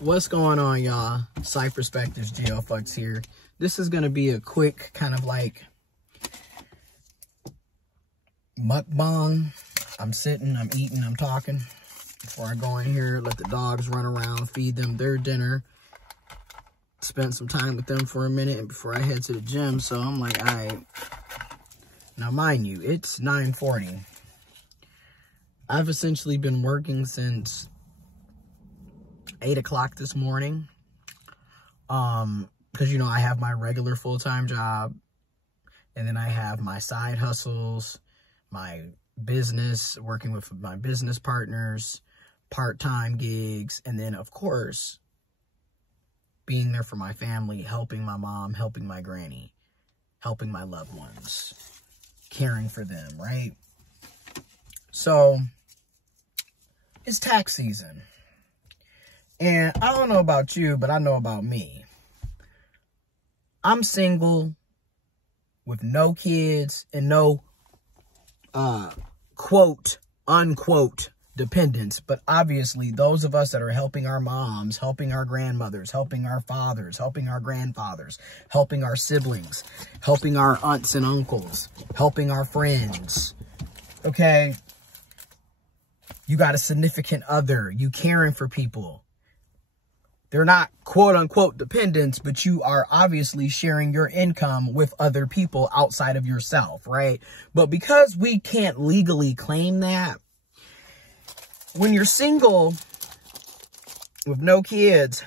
What's going on, y'all? Cyperspectives, GeoFucks here. This is going to be a quick kind of like mukbang. I'm sitting, I'm eating, I'm talking. Before I go in here, let the dogs run around, feed them their dinner. Spend some time with them for a minute and before I head to the gym. So I'm like, all right. Now, mind you, it's 9:40. I've essentially been working since 8 o'clock this morning. Because, you know, I have my regular full-time job. And then I have my side hustles, my business, working with my business partners, part-time gigs. And then, of course, being there for my family, helping my mom, helping my granny, helping my loved ones, caring for them, right? So, it's tax season. And I don't know about you, but I know about me. I'm single with no kids and no, quote, unquote, dependents. But obviously, those of us that are helping our moms, helping our grandmothers, helping our fathers, helping our grandfathers, helping our siblings, helping our aunts and uncles, helping our friends, okay? You got a significant other. You caring for people. They're not quote-unquote dependents, but you are obviously sharing your income with other people outside of yourself, right? But because we can't legally claim that, when you're single with no kids,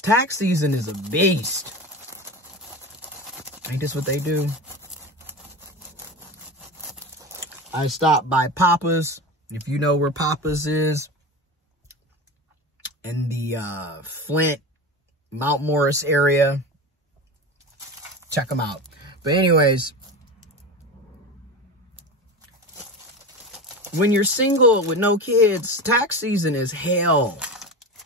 tax season is a beast. Ain't this what they do? I stopped by Papa's. If you know where Papa's is, in the Flint, Mount Morris area, check them out. But anyways, when you're single with no kids, tax season is hell.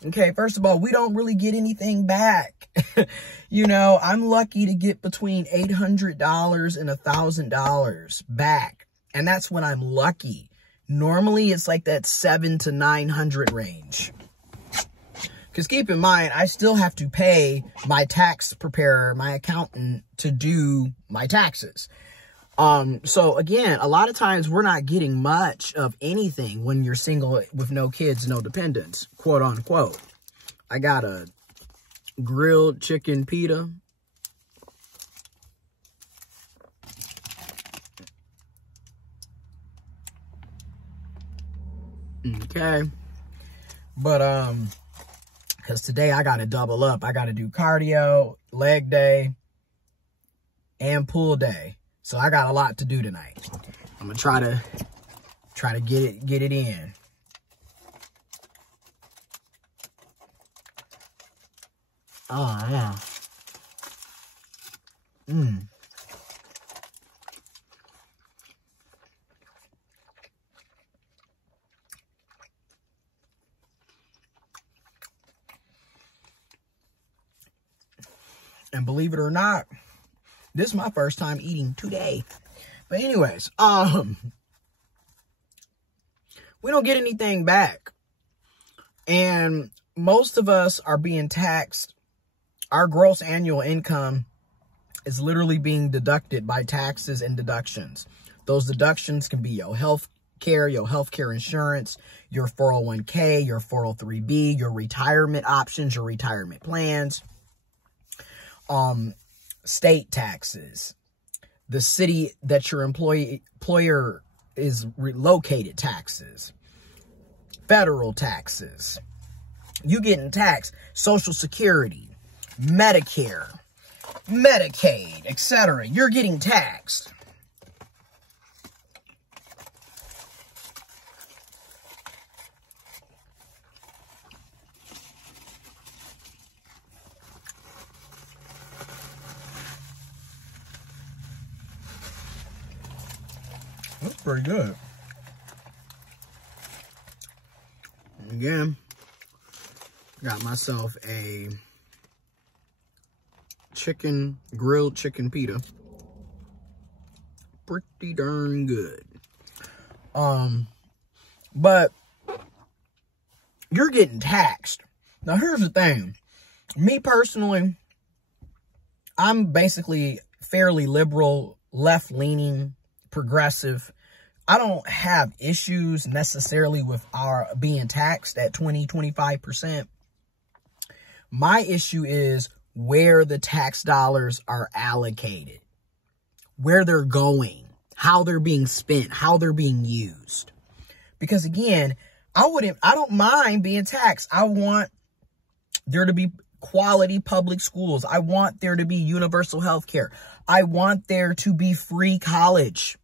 Okay, first of all, we don't really get anything back. You know, I'm lucky to get between $800 and $1,000 back. And that's when I'm lucky. Normally, it's like that 700 to 900 range. Because keep in mind, I still have to pay my tax preparer, my accountant, to do my taxes. So again, a lot of times we're not getting much of anything when you're single with no kids, no dependents, quote unquote. I got a grilled chicken pita. Okay. But, because today I got to double up. I got to do cardio, leg day, and pool day. So I got a lot to do tonight. I'm going to try to get it in. Oh, yeah. And believe it or not, this is my first time eating today. But anyways, we don't get anything back. And most of us are being taxed. Our gross annual income is literally being deducted by taxes and deductions. Those deductions can be your health care, your healthcare insurance, your 401k, your 403b, your retirement options, your retirement plans. State taxes, the city that your employer is relocated taxes, federal taxes, you getting taxed, Social Security, Medicare, Medicaid, etc. You're getting taxed. That's pretty good. Again, got myself a grilled chicken pita. Pretty darn good. But you're getting taxed. Now, here's the thing. Me personally, I'm basically fairly liberal, left-leaning, progressive. I don't have issues necessarily with our being taxed at 20-25%. My issue is where the tax dollars are allocated, where they're going, how they're being spent, how they're being used. Because again, I don't mind being taxed. I want there to be quality public schools. I want there to be universal health care. I want there to be free college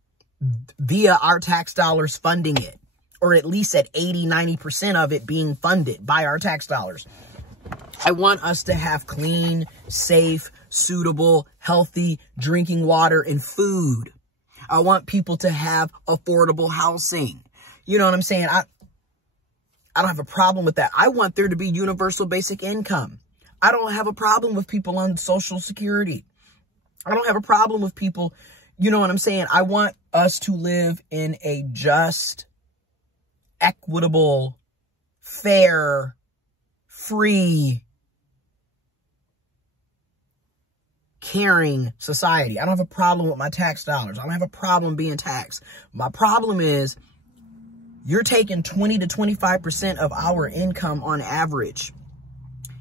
via our tax dollars funding it, or at least at 80-90% of it being funded by our tax dollars. I want us to have clean, safe, suitable, healthy drinking water and food. I want people to have affordable housing. You know what I'm saying? I don't have a problem with that. I want there to be universal basic income. I don't have a problem with people on Social Security. I don't have a problem with people, you know what I'm saying? I want us to live in a just, equitable, fair, free, caring society. I don't have a problem with my tax dollars. I don't have a problem being taxed. My problem is you're taking 20-25% of our income on average.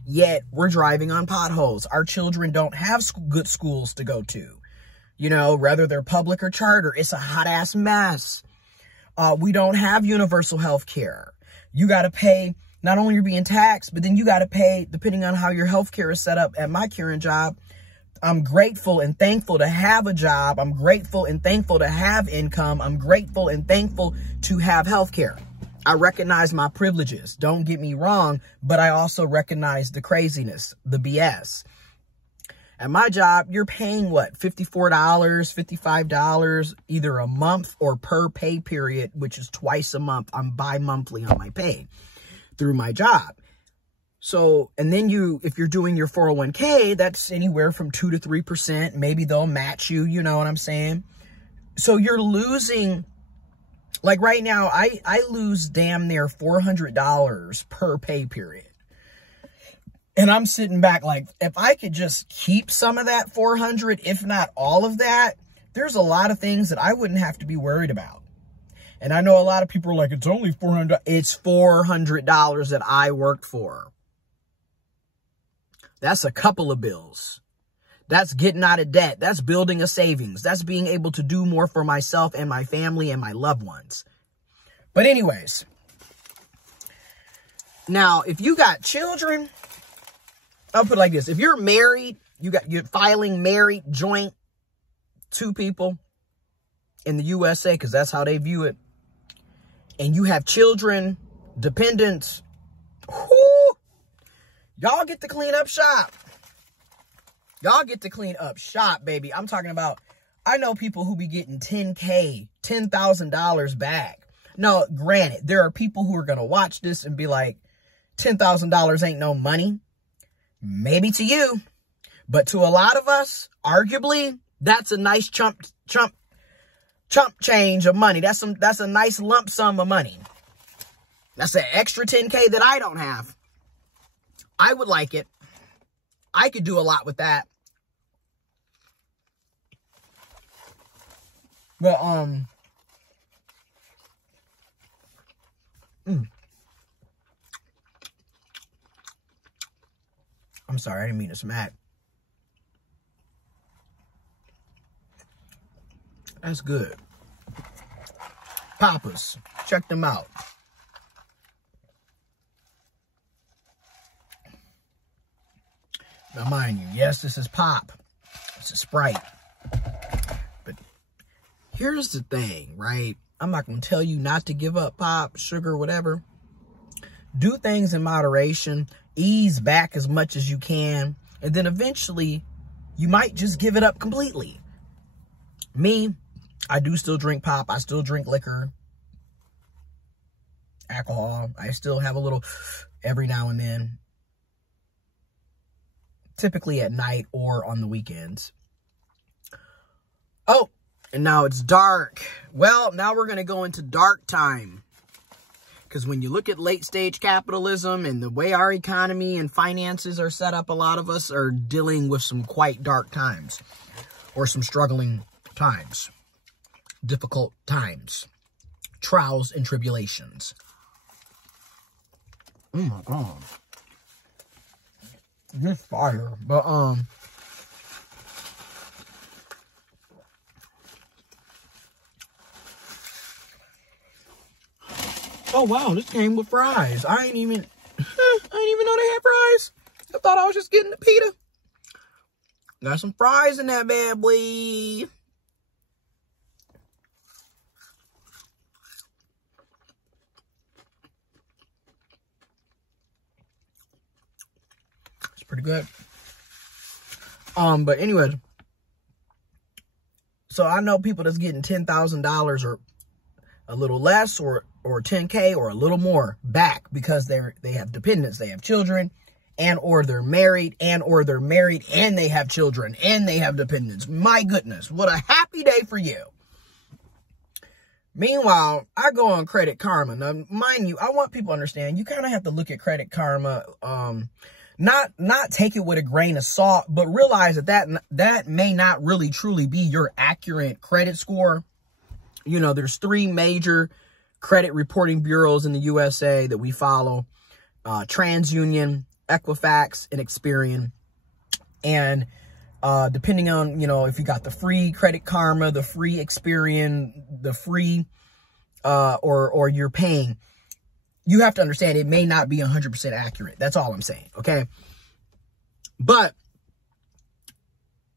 Yet we're driving on potholes. Our children don't have good schools to go to. You know, whether they're public or charter, it's a hot ass mess. We don't have universal health care. You got to pay, not only you're being taxed, but then you got to pay, depending on how your health care is set up. At my current job, I'm grateful and thankful to have a job. I'm grateful and thankful to have income. I'm grateful and thankful to have health care. I recognize my privileges. Don't get me wrong, but I also recognize the craziness, the BS. At my job, you're paying what? $54, $55, either a month or per pay period, which is twice a month. I'm bi-monthly on my pay through my job. So, and then if you're doing your 401k, that's anywhere from 2 to 3%. Maybe they'll match you, you know what I'm saying? So you're losing, like right now, I lose damn near $400 per pay period. And I'm sitting back like, if I could just keep some of that 400, if not all of that, there's a lot of things that I wouldn't have to be worried about. And I know a lot of people are like, it's only $400. It's $400 that I worked for. That's a couple of bills. That's getting out of debt. That's building a savings. That's being able to do more for myself and my family and my loved ones. But anyways, now, if you got children, I'll put it like this. If you're married, you're filing married, joint, 2 people in the USA, because that's how they view it, and you have children, dependents, y'all get to clean up shop. Y'all get to clean up shop, baby. I'm talking about, I know people who be getting $10,000 back. Now, granted, there are people who are going to watch this and be like, $10,000 ain't no money. Maybe to you, but to a lot of us, arguably, that's a nice chump change of money. That's a nice lump sum of money. That's an extra 10K that I don't have. I would like it. I could do a lot with that. But, I'm sorry, I didn't mean to smack. That's good. Papas, check them out. Now, mind you, yes, this is pop. It's a Sprite. But here's the thing, right? I'm not going to tell you not to give up pop, sugar, whatever. Do things in moderation. Ease back as much as you can. And then eventually, you might just give it up completely. Me, I do still drink pop. I still drink liquor. Alcohol. I still have a little every now and then. Typically at night or on the weekends. Oh, and now it's dark. Well, now we're going to go into dark time. Because when you look at late stage capitalism and the way our economy and finances are set up, a lot of us are dealing with some quite dark times or some struggling times, difficult times, trials and tribulations. Oh my God. This fire. But, oh wow, this came with fries. I ain't even know they had fries. I thought I was just getting the pita. Got some fries in that bad boy. It's pretty good. But anyways, so I know people that's getting $10,000 or a little less, or 10K or a little more back because they have dependents, they have children, and or they're married, and they have children and they have dependents. My goodness, what a happy day for you. Meanwhile, I go on Credit Karma. Now, mind you, I want people to understand, you kind of have to look at Credit Karma, not take it with a grain of salt, but realize that may not really truly be your accurate credit score. You know, there's 3 major credit reporting bureaus in the USA that we follow. TransUnion, Equifax, and Experian. And depending on, you know, if you got the free Credit Karma, the free Experian, the free, or you're paying, you have to understand it may not be 100% accurate. That's all I'm saying, okay? But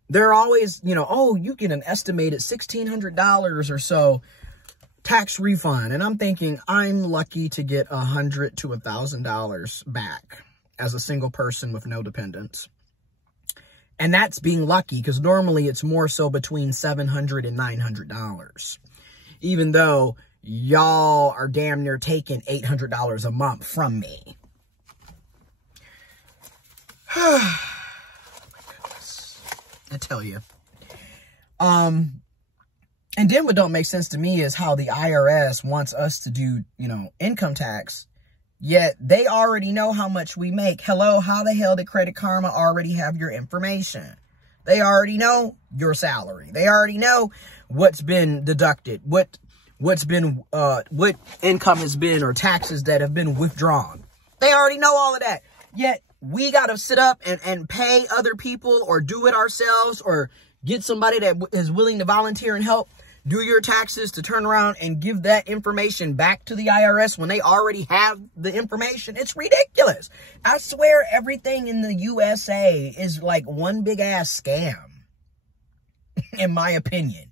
they're always, you know, oh, you get an estimated $1,600 or so tax refund. And I'm thinking, I'm lucky to get $100 to $1,000 back as a single person with no dependents. And that's being lucky, because normally it's more so between $700 and $900. Even though y'all are damn near taking $800 a month from me. I tell you. And then what don't make sense to me is how the IRS wants us to do, you know, income tax, yet they already know how much we make. Hello, how the hell did Credit Karma already have your information? They already know your salary. They already know what's been deducted, what income has been, or taxes that have been withdrawn. They already know all of that. Yet we got to sit up and pay other people, or do it ourselves, or get somebody that is willing to volunteer and help do your taxes to turn around and give that information back to the IRS when they already have the information. It's ridiculous. I swear everything in the USA is like one big ass scam. In my opinion.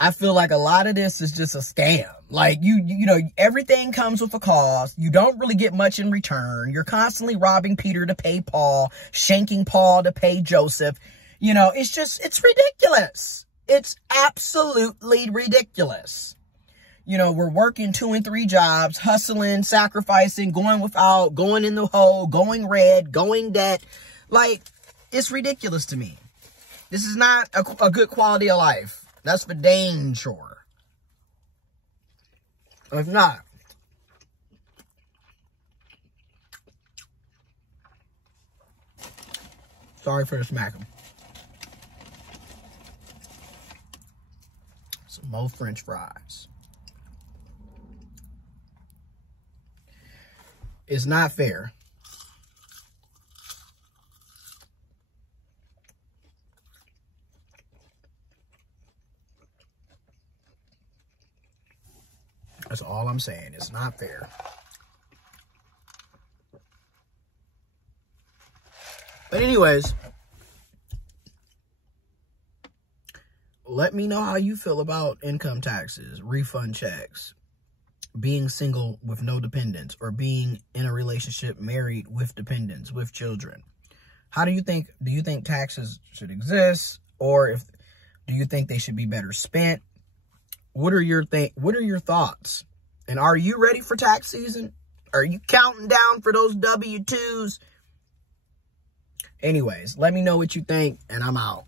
I feel like a lot of this is just a scam. Like, you know, everything comes with a cost. You don't really get much in return. You're constantly robbing Peter to pay Paul, shanking Paul to pay Joseph. You know, it's ridiculous. It's absolutely ridiculous. You know, we're working 2 and 3 jobs, hustling, sacrificing, going without, going in the hole, going red, going debt. Like, it's ridiculous to me. This is not a good quality of life. That's for dang sure. If not, sorry for the smacking. Some more French fries. It's not fair. That's all I'm saying. It's not fair. But anyways, let me know how you feel about income taxes, refund checks, being single with no dependents, or being in a relationship married with dependents, with children. How do you think taxes should exist, or do you think they should be better spent? What are your thoughts? And are you ready for tax season? Are you counting down for those W-2s? Anyways, let me know what you think, and I'm out.